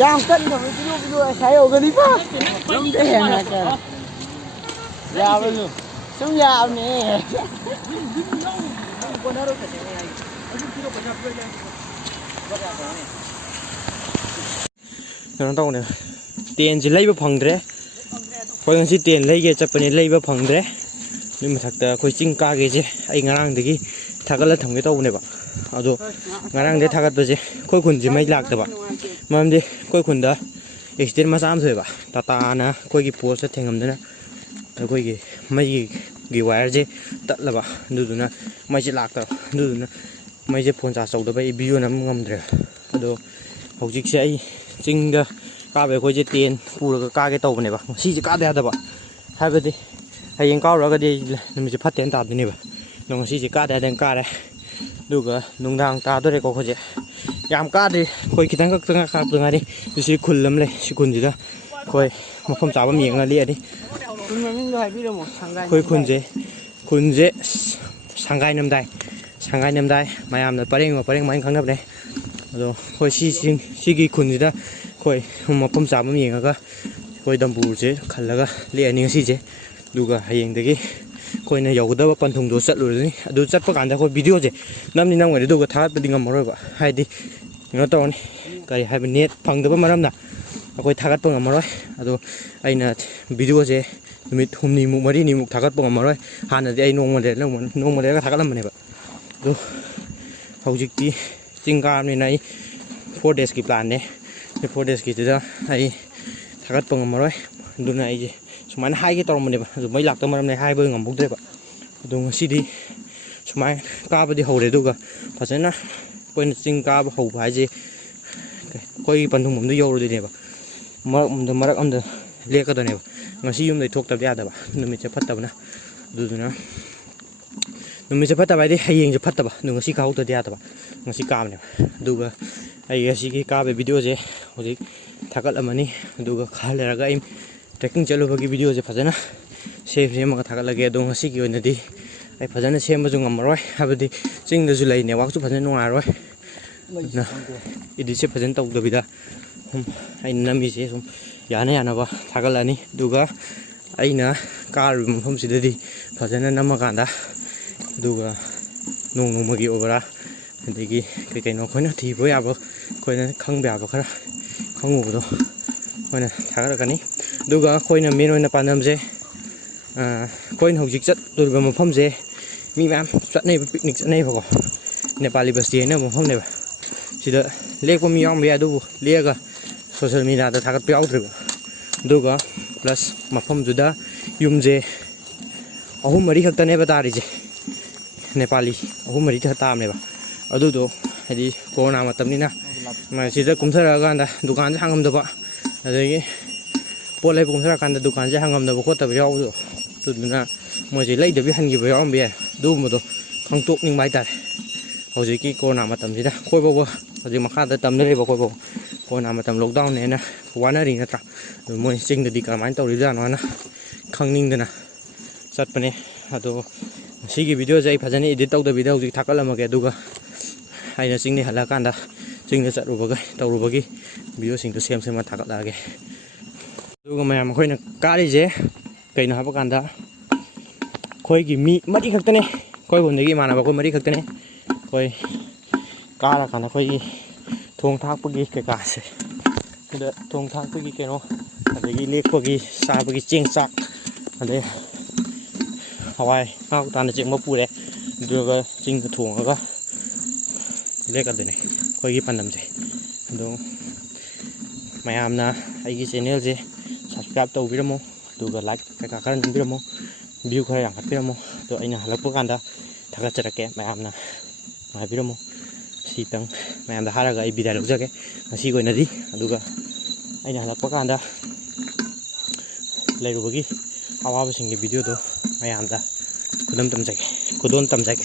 Yang cân rồi cái sai ở cái đi pa. Không thể nào cả. Giàu luôn. Sống giàu nè. Nó đâu nè. Tiền chỉ lấy vào phòng đấy. Coi ngân si tiền lấy cái chập này lấy vào phòng đấy. Nhưng mà thật là coi chinh ca cái gì, anh ngang thì cái thằng cái là thằng cái đâu này bạn. À rồi, ngang để thằng cái gì, coi quần gì mấy lạc đấy bạn. Mà em đi, coi quần đó. Extend mà sao rồi bạn. Tata na, coi cái post sẽ thành ngầm đấy nè. Coi cái mấy cái wire gì, tắt là bạn. Đúng rồi nè, mấy chỉ lạc đó, đúng rồi nè. Mấy chỉ phone trả sầu đó vậy, video nằm ngầm rồi. À rồi, học chức sẽ chinh đó. Cá về coi chỉ tiền, phụ được cá cái tàu này bạn. Xí chỉ cá đấy đó bạn. Hai bên đi. Hayยัง cao rồi cái đi mình sẽ phát triển tạm thế này vậy, nó chỉ cá đây đang cá đây, được rồi, nung đang cá tôi đây có gì, làm cá đi, coi cái thằng các từng ngày đi, tôi sẽ khuôn lắm này, sẽ khuôn gì đó, coi một phong trào bấm miệng là đi, coi khuôn gì, Shanghai năm đây, mày làm là Paring mấy kháng đập đây, rồi coi xí cái khuôn gì đó, coi một phong trào bấm miệng cái, coi đầm bù gì, khẩn là cái đi anh xí gì. 누가 하행되기 거기는 여기다 반통도 썰로니 아주 ጨ빠 간다 거 비디오제 남니 남거리 누가 다 빠딩가 멀어봐 하이디 이거 또니 가리 하이브 넷 방도 말함나 거기 다갓뻥 멀어 아주 아이나 비디오제 नुमित humni muk mari ni muk thagat pong amaroi hana de ai nongmode ga thagalam ne ba do hojikti chingka ni nai 4 days ki plan ne 4 days ki da ai thagat pong amaroi duna ai je suman hai cái tàu này rồi mấy lạc tàu này hai bơi ngầm bốc đấy bạn, đúng xí đi, suman cá đi hầu để đâu cả, phải chứ na, quên sinh cá hầu phải gì, quay phần thùng mình đi vô rồi này bạn, mà ông được liệt cái đó này bạn, mà xí dùng để thuốc tập ra đó bạn, nên mình sẽ phát tập na, đúng rồi, nên mình sẽ phát tập vậy đi, hay gì sẽ phát tập bạn, đừng có xí cá tập ra đó bạn, mà xí cá này, đúng rồi, hay xí cái cá về video gì, rồi thắc cái làm này, đúng rồi, khai lại cái em trekking चलोबगी video से फजना safe सेमगा थागलगे दो ngasi gi onadi ai फजना same जो ngamroi habadi ching da ju lai network su फजना nungaroi na idi se फजन तौदबिदा ai nami se sum yana ba थागलani दुगा aina कार मफम सिददी फजना नमगांदा दुगा नोंमगी Obra adigi kai kai no khoina thibo yabo khoina khangba yabo khara khangubdo khoina थागलगani दुगा खोइना main ओइना पानमजे खोइन हौजिक चत दुर्बा मफमजे मी मैम चतनै पिकनिक चतनै भको नेपाली बस्ती हैन मफम नेबा सिदा लेकपो मी याम बया दुबु लेगा सोशल मीडिया दा थागत याउद्रिबा दुगा प्लस मफम जुदा युमजे अहुम मरि खक्तने बतारिजे नेपाली अहुम मरि था तामनेबा अदुदो हदि कोरोना मतमनिना मा सिदा कुमथरा गांदा दुकान से हांगमदबा अदगी पोल लेब कुमथरा कांदा दुकान से हांगमदबा खोतबा याउदो तुदुना मोजे लेदबि हनगिबा याउमबे दुमदो खंतोक निंग बाय तारे हौजिकी कोरोना मतमसिदा खोइबो हजि मखादा तमने लेबो खोइबो कोरोना मतम लॉकडाउन नेना वानारि नत्रा मोय चिंगदि कमाइन तौरिदानो ना खंगनिंगदना चटपने अदो सिगी वीडियो जे फजने एडिट तौदबिदा हौजि थाकलमगे दुगा आइना चिंगनि हला कांदा चिंगना चरुबगे तौरुबगी वीडियो सिंग तो सेम सेम थाकलागे दुगा मयाम खोइना कारिजे कइना हाबा कांदा खोइगी मी मरि खक्तने खोइ बोंदगी मानबा खोइ मरि खक्तने खोइ कारा कांदा खोइगी थोंग थाकपगी केकासे दा थोंग थाकपगी केनो अदगी लेकपगी साबगी चेंग चाक अदे हवाई हाउ ताना चेंगबा पुरे दुगा चिंग थोंगगा लेकदने खोइगी पन्नमजे दो मयामना आइगी चैनल जे सब्सक्राइब तौबिरमो दुगा लाइक कका खरा नंबिरमो व्यू खरा यांगखटबिरमो तो अइना हलकपा कांदा थागतजरके मयामना हाबिरमो सितंग मयामदा हारागा आई बिदाय लौजगे ngasi goinadi aduga aina halakpa kanda leirubagi awaba singge video do mayamda kudon tamjage